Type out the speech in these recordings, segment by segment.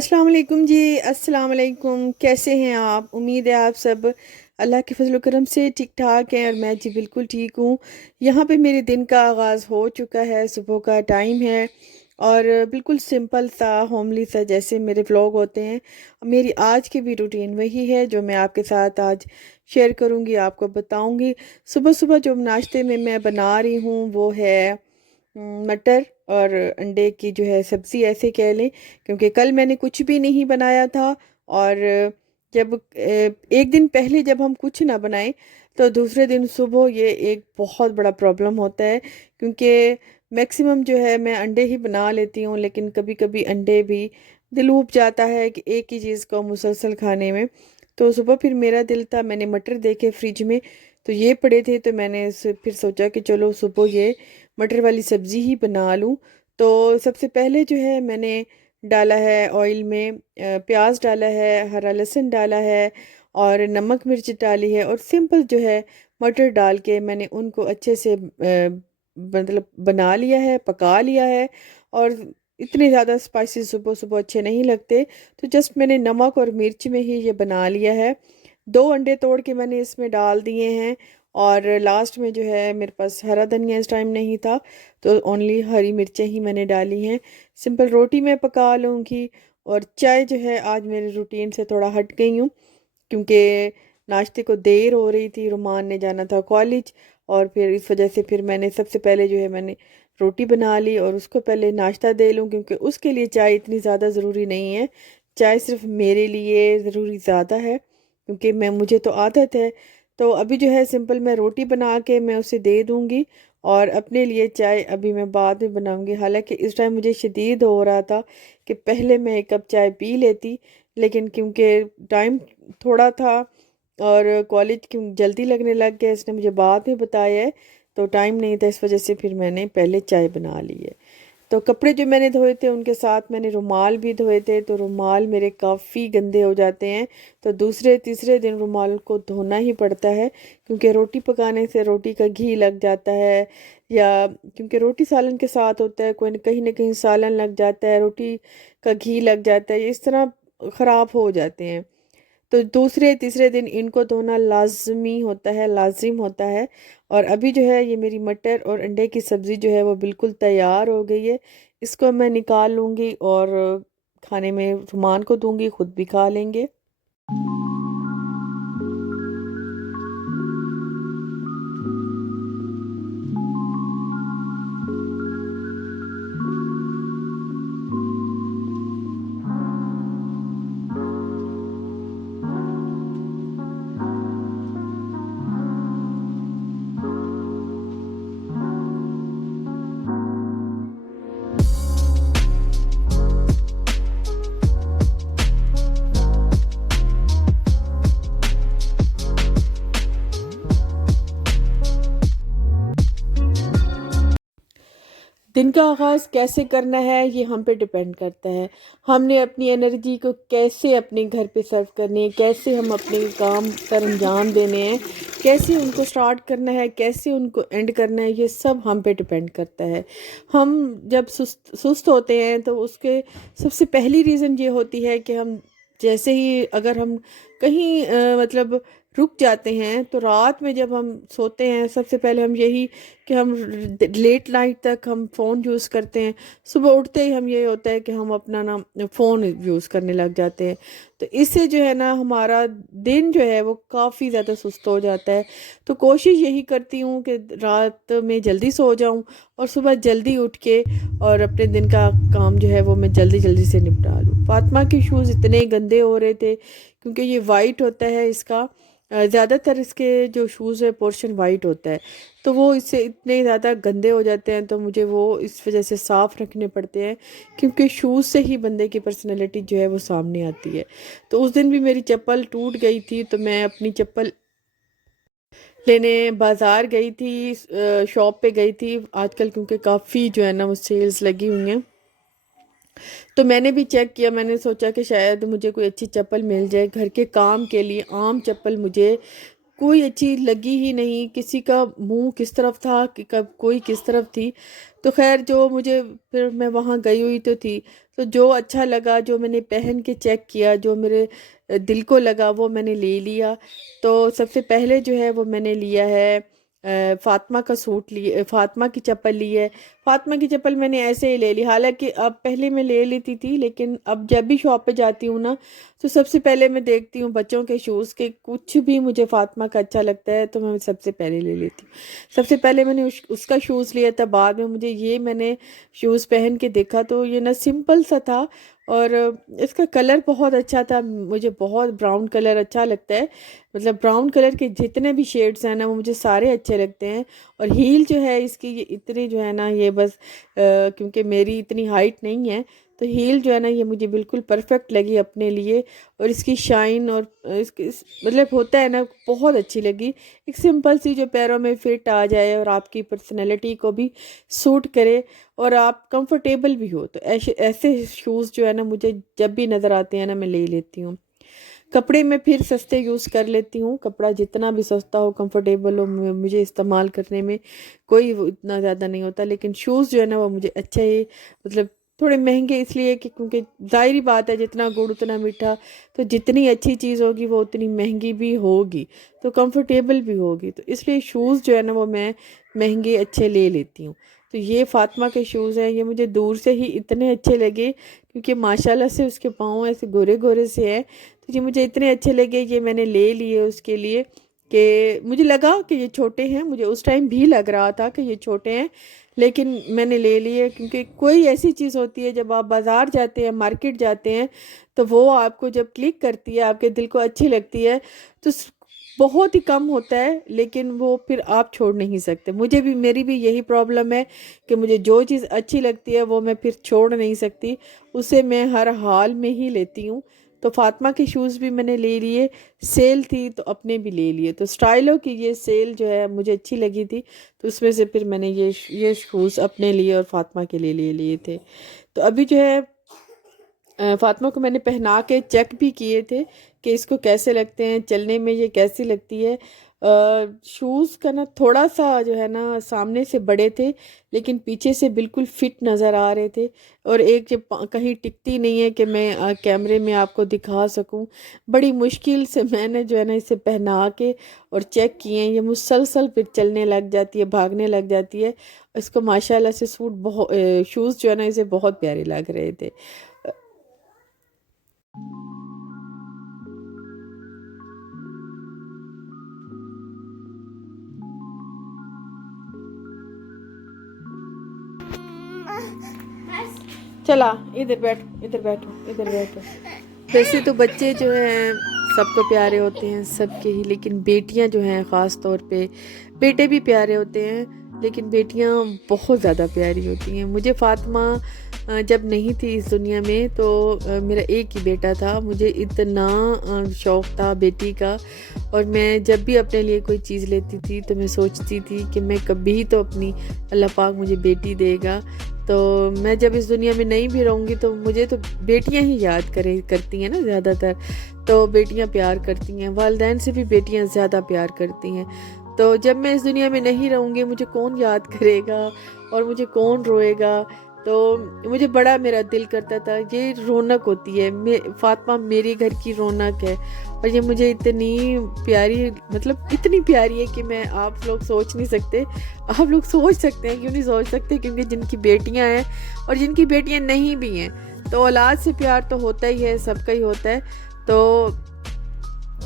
अस्सलाम वालेकुम जी। अस्सलाम वालेकुम। कैसे हैं आप? उम्मीद है आप सब अल्लाह के फजल करम से ठीक ठाक हैं और मैं जी बिल्कुल ठीक हूँ। यहाँ पे मेरे दिन का आगाज़ हो चुका है, सुबह का टाइम है और बिल्कुल सिंपल सा होमली सा जैसे मेरे व्लॉग होते हैं। मेरी आज की भी रूटीन वही है जो मैं आपके साथ आज शेयर करूँगी, आपको बताऊँगी। सुबह सुबह जो नाश्ते में मैं बना रही हूँ वो है मटर और अंडे की जो है सब्ज़ी ऐसे कह लें, क्योंकि कल मैंने कुछ भी नहीं बनाया था। और जब एक दिन पहले जब हम कुछ ना बनाएं तो दूसरे दिन सुबह ये एक बहुत बड़ा प्रॉब्लम होता है, क्योंकि मैक्सिमम जो है मैं अंडे ही बना लेती हूँ, लेकिन कभी कभी अंडे भी दिल ऊब जाता है कि एक ही चीज़ को मुसलसल खाने में। तो सुबह फिर मेरा दिल था, मैंने मटर देखे फ्रिज में तो ये पड़े थे, तो मैंने फिर सोचा कि चलो सुबह ये मटर वाली सब्ज़ी ही बना लूँ। तो सबसे पहले जो है मैंने डाला है ऑयल में, प्याज डाला है, हरा लहसुन डाला है और नमक मिर्च डाली है और सिंपल जो है मटर डाल के मैंने उनको अच्छे से मतलब बना लिया है, पका लिया है। और इतने ज़्यादा स्पाइसी सुबह सुबह अच्छे नहीं लगते, तो जस्ट मैंने नमक और मिर्च में ही ये बना लिया है। दो अंडे तोड़ के मैंने इसमें डाल दिए हैं और लास्ट में जो है मेरे पास हरा धनिया इस टाइम नहीं था, तो ओनली हरी मिर्चें ही मैंने डाली हैं। सिंपल रोटी मैं पका लूँगी। और चाय जो है आज मेरी रूटीन से थोड़ा हट गई हूँ, क्योंकि नाश्ते को देर हो रही थी, रुमान ने जाना था कॉलेज, और फिर इस वजह से फिर मैंने सबसे पहले जो है मैंने रोटी बना ली और उसको पहले नाश्ता दे लूँ, क्योंकि उसके लिए चाय इतनी ज़्यादा ज़रूरी नहीं है। चाय सिर्फ मेरे लिए ज़रूरी ज़्यादा है, क्योंकि मैं मुझे तो आदत है। तो अभी जो है सिंपल मैं रोटी बना के मैं उसे दे दूँगी और अपने लिए चाय अभी मैं बाद में बनाऊँगी। हालांकि इस टाइम मुझे शदीद हो रहा था कि पहले मैं एक कप चाय पी लेती, लेकिन क्योंकि टाइम थोड़ा था और कॉलेज क्यों जल्दी लगने लग गया, इसने मुझे बाद में बताया है, तो टाइम नहीं था, इस वजह से फिर मैंने पहले चाय बना ली है। तो कपड़े जो मैंने धोए थे उनके साथ मैंने रुमाल भी धोए थे, तो रुमाल मेरे काफ़ी गंदे हो जाते हैं, तो दूसरे तीसरे दिन रुमाल को धोना ही पड़ता है, क्योंकि रोटी पकाने से रोटी का घी लग जाता है, या क्योंकि रोटी सालन के साथ होता है, कोई कहीं ना कहीं सालन लग जाता है, रोटी का घी लग जाता है, इस तरह ख़राब हो जाते हैं। तो दूसरे तीसरे दिन इनको धोना लाजमी होता है, लाजिम होता है। और अभी जो है ये मेरी मटर और अंडे की सब्ज़ी जो है वो बिल्कुल तैयार हो गई है। इसको मैं निकाल लूँगी और खाने में रुमान को दूंगी, खुद भी खा लेंगे। दिन का आगाज़ कैसे करना है ये हम पे डिपेंड करता है। हमने अपनी एनर्जी को कैसे अपने घर पे सर्व करनी है, कैसे हम अपने काम पर अंजाम देने हैं, कैसे उनको स्टार्ट करना है, कैसे उनको एंड करना है, ये सब हम पे डिपेंड करता है। हम जब सुस्त सुस्त होते हैं तो उसके सबसे पहली रीज़न ये होती है कि हम जैसे ही अगर हम कहीं मतलब रुक जाते हैं, तो रात में जब हम सोते हैं सबसे पहले हम यही कि हम लेट नाइट तक हम फ़ोन यूज़ करते हैं। सुबह उठते ही हम ये होता है कि हम अपना ना फ़ोन यूज़ करने लग जाते हैं, तो इससे जो है ना हमारा दिन जो है वो काफ़ी ज़्यादा सुस्त हो जाता है। तो कोशिश यही करती हूँ कि रात में जल्दी सो जाऊँ और सुबह जल्दी उठ के और अपने दिन का काम जो है वो मैं जल्दी जल्दी से निपटा लूँ। फातिमा के शूज़ इतने गंदे हो रहे थे, क्योंकि ये वाइट होता है इसका, ज़्यादातर इसके जो शूज़ है पोर्शन वाइट होता है, तो वो इससे इतने ज़्यादा गंदे हो जाते हैं, तो मुझे वो इस वजह से साफ़ रखने पड़ते हैं, क्योंकि शूज़ से ही बंदे की पर्सनैलिटी जो है वो सामने आती है। तो उस दिन भी मेरी चप्पल टूट गई थी, तो मैं अपनी चप्पल लेने बाज़ार गई थी, शॉप पे गई थी आजकल, क्योंकि काफ़ी जो है ना वो सेल्स लगी हुई हैं। तो मैंने भी चेक किया, मैंने सोचा कि शायद मुझे कोई अच्छी चप्पल मिल जाए घर के काम के लिए। आम चप्पल मुझे कोई अच्छी लगी ही नहीं, किसी का मुंह किस तरफ था कि कब कोई किस तरफ थी। तो खैर जो मुझे, फिर मैं वहाँ गई हुई तो थी, तो जो अच्छा लगा, जो मैंने पहन के चेक किया, जो मेरे दिल को लगा, वो मैंने ले लिया। तो सबसे पहले जो है वो मैंने लिया है फातिमा का सूट लिए, फातिमा की चप्पल ली है। फातिमा की चप्पल मैंने ऐसे ही ले ली, हालांकि अब पहले मैं ले लेती थी, लेकिन अब जब भी शॉप पे जाती हूँ ना, तो सबसे पहले मैं देखती हूँ बच्चों के शूज़ के, कुछ भी मुझे फातिमा का अच्छा लगता है तो मैं सबसे पहले ले लेती हूँ। सबसे पहले मैंने उसका शूज़ लिया था, बाद में मुझे ये मैंने शूज़ पहन के देखा तो ये ना सिंपल सा था, और इसका कलर बहुत अच्छा था। मुझे बहुत ब्राउन कलर अच्छा लगता है, मतलब ब्राउन कलर के जितने भी शेड्स हैं ना वो मुझे सारे अच्छे लगते हैं। और हील जो है इसकी, ये इतनी जो है ना, ये बस क्योंकि मेरी इतनी हाइट नहीं है, तो हील जो है ना ये मुझे बिल्कुल परफेक्ट लगी अपने लिए। और इसकी शाइन और मतलब होता है ना, बहुत अच्छी लगी। एक सिंपल सी जो पैरों में फिट आ जाए और आपकी पर्सनैलिटी को भी सूट करे, और आप कंफर्टेबल भी हो, तो ऐसे ऐसे शूज़ जो है ना मुझे जब भी नज़र आते हैं ना मैं ले लेती हूँ। कपड़े में फिर सस्ते यूज़ कर लेती हूँ, कपड़ा जितना भी सस्ता हो, कंफर्टेबल हो, मुझे इस्तेमाल करने में कोई वो इतना ज़्यादा नहीं होता। लेकिन शूज़ जो है ना वो मुझे अच्छे ही, मतलब थोड़े महंगे इसलिए कि क्योंकि ज़ाहिरी बात है, जितना गुड़ उतना मीठा, तो जितनी अच्छी चीज़ होगी वो उतनी महंगी भी होगी, तो कंफर्टेबल भी होगी, तो इसलिए शूज़ जो है ना वो मैं महंगे अच्छे ले लेती हूँ। तो ये फातिमा के शूज़ हैं, ये मुझे दूर से ही इतने अच्छे लगे, क्योंकि माशाल्लाह से उसके पाँव ऐसे गोरे गोरे से हैं, तो ये मुझे इतने अच्छे लगे, ये मैंने ले लिए उसके लिए। कि मुझे लगा कि ये छोटे हैं, मुझे उस टाइम भी लग रहा था कि ये छोटे हैं, लेकिन मैंने ले लिए, क्योंकि कोई ऐसी चीज़ होती है जब आप बाज़ार जाते हैं, मार्केट जाते हैं, तो वो आपको जब क्लिक करती है, आपके दिल को अच्छी लगती है, तो बहुत ही कम होता है, लेकिन वो फिर आप छोड़ नहीं सकते। मुझे भी, मेरी भी यही प्रॉब्लम है कि मुझे जो चीज़ अच्छी लगती है वो मैं फिर छोड़ नहीं सकती, उसे मैं हर हाल में ही लेती हूँ। तो फातिमा के शूज़ भी मैंने ले लिए, सेल थी तो अपने भी ले लिए। तो स्टाइलो की ये सेल जो है मुझे अच्छी लगी थी, तो उसमें से फिर मैंने ये शूज़ अपने लिए और फातिमा के लिए ले लिए थे। तो अभी जो है फातिमा को मैंने पहना के चेक भी किए थे कि इसको कैसे लगते हैं, चलने में ये कैसी लगती है। शूज़ का ना थोड़ा सा जो है ना सामने से बड़े थे, लेकिन पीछे से बिल्कुल फिट नज़र आ रहे थे, और एक जब कहीं टिकती नहीं है कि मैं कैमरे में आपको दिखा सकूं। बड़ी मुश्किल से मैंने जो है ना इसे पहना के और चेक किए, ये मुसलसल फिर चलने लग जाती है, भागने लग जाती है। इसको माशाल्लाह से सूट बहुत, शूज़ जो है ना इसे बहुत प्यारे लग रहे थे। चला, इधर बैठ, इधर बैठो, इधर बैठो। वैसे तो बच्चे जो हैं सबको प्यारे होते हैं, सबके ही, लेकिन बेटियां जो हैं ख़ास तौर पे, बेटे भी प्यारे होते हैं, लेकिन बेटियां बहुत ज़्यादा प्यारी होती हैं। मुझे फातिमा जब नहीं थी इस दुनिया में, तो मेरा एक ही बेटा था, मुझे इतना शौक़ था बेटी का, और मैं जब भी अपने लिए कोई चीज़ लेती थी तो मैं सोचती थी कि मैं कभी तो अपनी, अल्लाह पाक मुझे बेटी देगा, तो मैं जब इस दुनिया में नहीं भी रहूँगी तो मुझे तो बेटियां ही याद करती हैं ना ज़्यादातर। तो बेटियां प्यार करती हैं, वालिदैन से भी बेटियां ज़्यादा प्यार करती हैं। तो जब मैं इस दुनिया में नहीं रहूँगी मुझे कौन याद करेगा और मुझे कौन रोएगा। तो मुझे बड़ा मेरा दिल करता था, ये रौनक होती है, फातिमा मेरी घर की रौनक है, और ये मुझे इतनी प्यारी, मतलब इतनी प्यारी है कि मैं, आप लोग सोच नहीं सकते। आप लोग सोच सकते हैं, क्यों नहीं सोच सकते, क्योंकि जिनकी बेटियां हैं और जिनकी बेटियां नहीं भी हैं, तो औलाद से प्यार तो होता ही है, सबका ही होता है। तो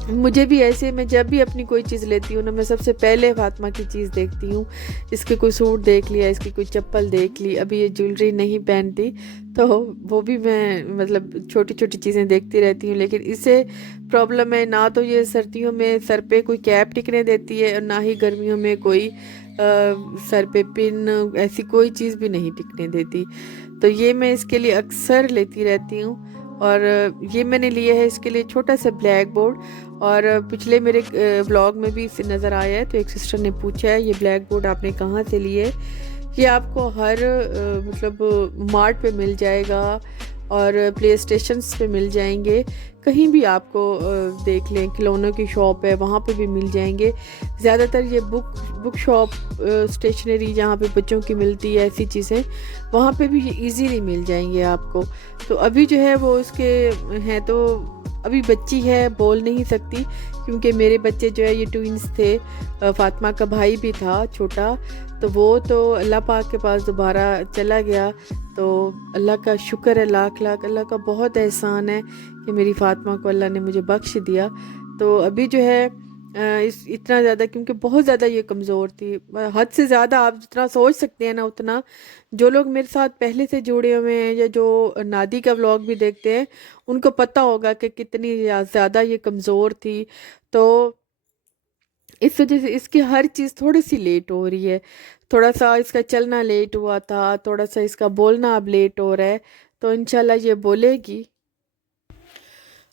मुझे भी ऐसे, मैं जब भी अपनी कोई चीज़ लेती हूँ ना, मैं सबसे पहले फातिमा की चीज़ देखती हूँ। इसके कोई सूट देख लिया, इसकी कोई चप्पल देख ली, अभी ये ज्वेलरी नहीं पहनती तो वो भी मैं, मतलब छोटी छोटी चीज़ें देखती रहती हूँ। लेकिन इससे प्रॉब्लम है, ना तो ये सर्दियों में सर पे कोई कैप टिकने देती है, और ना ही गर्मियों में कोई सर पे पिन, ऐसी कोई चीज़ भी नहीं टिकने देती। तो ये मैं इसके लिए अक्सर लेती रहती हूँ। और ये मैंने लिया है इसके लिए छोटा सा ब्लैक बोर्ड, और पिछले मेरे ब्लॉग में भी इसे नज़र आया है, तो एक सिस्टर ने पूछा है ये ब्लैक बोर्ड आपने कहाँ से लिए है। ये आपको हर मतलब मार्ट पे मिल जाएगा, और प्ले स्टेशंस पे मिल जाएंगे। कहीं भी आपको देख लें, खिलौनों की शॉप है वहाँ पे भी मिल जाएंगे। ज़्यादातर ये बुक शॉप, स्टेशनरी जहाँ पे बच्चों की मिलती है ऐसी चीज़ें, वहाँ पे भी ये इजीली मिल जाएंगे आपको। तो अभी जो है वो उसके हैं, तो अभी बच्ची है, बोल नहीं सकती, क्योंकि मेरे बच्चे जो है ये ट्विंस थे। फातिमा का भाई भी था छोटा, तो वो तो अल्लाह पाक के पास दोबारा चला गया। तो अल्लाह का शुक्र है, लाख लाख अल्लाह का बहुत एहसान है कि मेरी फातिमा को अल्लाह ने मुझे बख्श दिया। तो अभी जो है इस इतना ज़्यादा, क्योंकि बहुत ज़्यादा ये कमज़ोर थी, हद से ज़्यादा। आप जितना सोच सकते हैं ना उतना। जो लोग मेरे साथ पहले से जुड़े हुए हैं या जो नादी का व्लॉग भी देखते हैं, उनको पता होगा कि कितनी ज़्यादा ये कमज़ोर थी। तो इस वजह से इसकी हर चीज़ थोड़ी सी लेट हो रही है। थोड़ा सा इसका चलना लेट हुआ था, थोड़ा सा इसका बोलना अब लेट हो रहा है। तो इंशाल्लाह ये बोलेगी।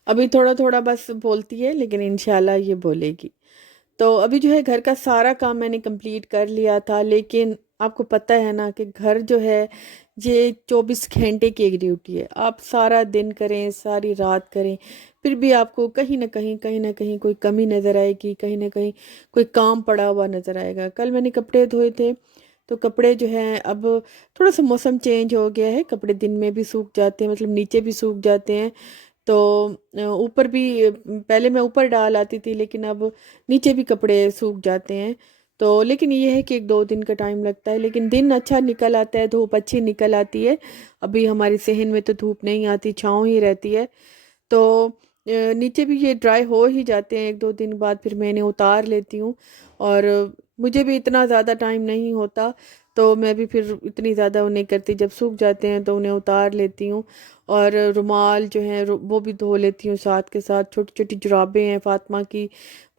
अभी थोड़ा थोड़ा बस बोलती है, लेकिन इंशाल्लाह ये बोलेगी। तो अभी जो है घर का सारा काम मैंने कंप्लीट कर लिया था, लेकिन आपको पता है ना कि घर जो है ये 24 घंटे की एक ड्यूटी है। आप सारा दिन करें, सारी रात करें, फिर भी आपको कहीं ना कहीं कोई कमी नज़र आएगी, कहीं ना कहीं कोई काम पड़ा हुआ नज़र आएगा। कल मैंने कपड़े धोए थे, तो कपड़े जो हैं अब थोड़ा सा मौसम चेंज हो गया है, कपड़े दिन में भी सूख जाते हैं, मतलब नीचे भी सूख जाते हैं। तो ऊपर भी पहले मैं ऊपर डाल आती थी, लेकिन अब नीचे भी कपड़े सूख जाते हैं। तो लेकिन ये है कि 1-2 दिन का टाइम लगता है, लेकिन दिन अच्छा निकल आता है, धूप अच्छी निकल आती है। अभी हमारी सहन में तो धूप नहीं आती, छाँव ही रहती है। तो नीचे भी ये ड्राई हो ही जाते हैं, 1-2 दिन बाद फिर मैं इन्हें उतार लेती हूँ। और मुझे भी इतना ज़्यादा टाइम नहीं होता, तो मैं भी फिर इतनी ज़्यादा उन्हें करती, जब सूख जाते हैं तो उन्हें उतार लेती हूँ। और रुमाल जो है वो भी धो लेती हूँ साथ के साथ। छोटी छोटी जुराबें हैं फातिमा की,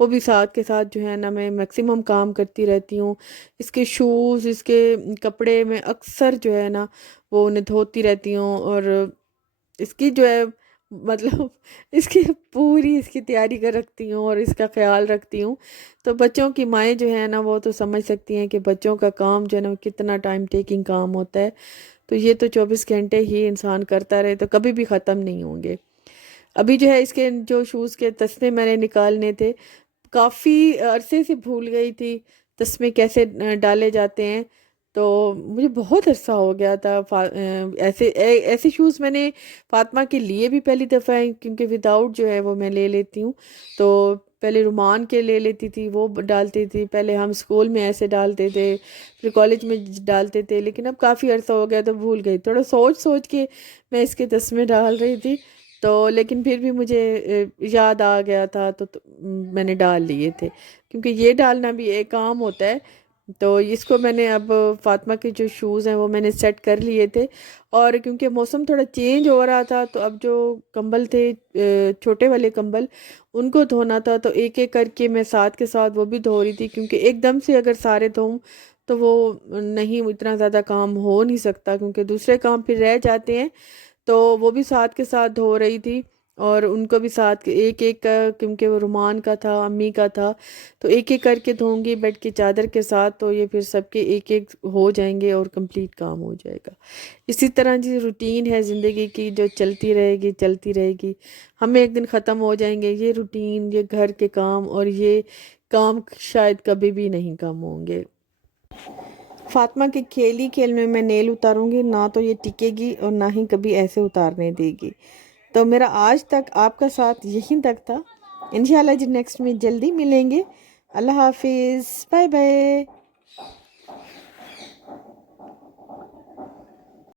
वो भी साथ के साथ जो है ना मैं मैक्सिमम काम करती रहती हूँ। इसके शूज़, इसके कपड़े मैं अक्सर जो है ना वो उन्हें धोती रहती हूँ। और इसकी जो है मतलब इसकी पूरी इसकी तैयारी कर रखती हूँ और इसका ख्याल रखती हूँ। तो बच्चों की माएँ जो है ना वो तो समझ सकती हैं कि बच्चों का काम जो है ना कितना टाइम टेकिंग काम होता है। तो ये तो 24 घंटे ही इंसान करता रहे तो कभी भी ख़त्म नहीं होंगे। अभी जो है इसके जो शूज़ के तस्मे मैंने निकालने थे, काफ़ी अरसे से भूल गई थी तस्मे कैसे डाले जाते हैं। तो मुझे बहुत अरसा हो गया था। ऐसे शूज़ मैंने फातिमा के लिए भी पहली दफ़ा है, क्योंकि विदाउट जो है वो मैं ले लेती हूँ। तो पहले रुमान के ले लेती थी, वो डालती थी। पहले हम स्कूल में ऐसे डालते थे, फिर कॉलेज में डालते थे, लेकिन अब काफ़ी अरसा हो गया तो भूल गई। थोड़ा सोच सोच के मैं इसके तस्मे डाल रही थी, तो लेकिन फिर भी मुझे याद आ गया था, तो मैंने डाल लिए थे, क्योंकि ये डालना भी एक काम होता है। तो इसको मैंने अब फातिमा के जो शूज़ हैं वो मैंने सेट कर लिए थे। और क्योंकि मौसम थोड़ा चेंज हो रहा था, तो अब जो कंबल थे, छोटे वाले कंबल, उनको धोना था। तो एक एक करके मैं साथ के साथ वो भी धो रही थी, क्योंकि एकदम से अगर सारे धोऊं तो वो नहीं, इतना ज़्यादा काम हो नहीं सकता, क्योंकि दूसरे काम फिर रह जाते हैं। तो वो भी साथ के साथ धो रही थी, और उनको भी साथ एक एक का, क्योंकि वो रुमान का था, अम्मी का था, तो एक एक करके धोंगी बेड की चादर के साथ। तो ये फिर सबके एक एक हो जाएंगे और कंप्लीट काम हो जाएगा। इसी तरह जी रूटीन है ज़िंदगी की, जो चलती रहेगी चलती रहेगी। हमें एक दिन ख़त्म हो जाएंगे ये रूटीन, ये घर के काम, और ये काम शायद कभी भी नहीं कम होंगे। फातिमा के खेल ही खेल में मैं नेल उतारूंगी ना, तो ये टिकेगी और ना ही कभी ऐसे उतारने देगी। तो मेरा आज तक आपका साथ यहीं तक था। इंशाल्लाह जी नेक्स्ट में जल्दी मिलेंगे। अल्लाह हाफिज़, बाय बाय।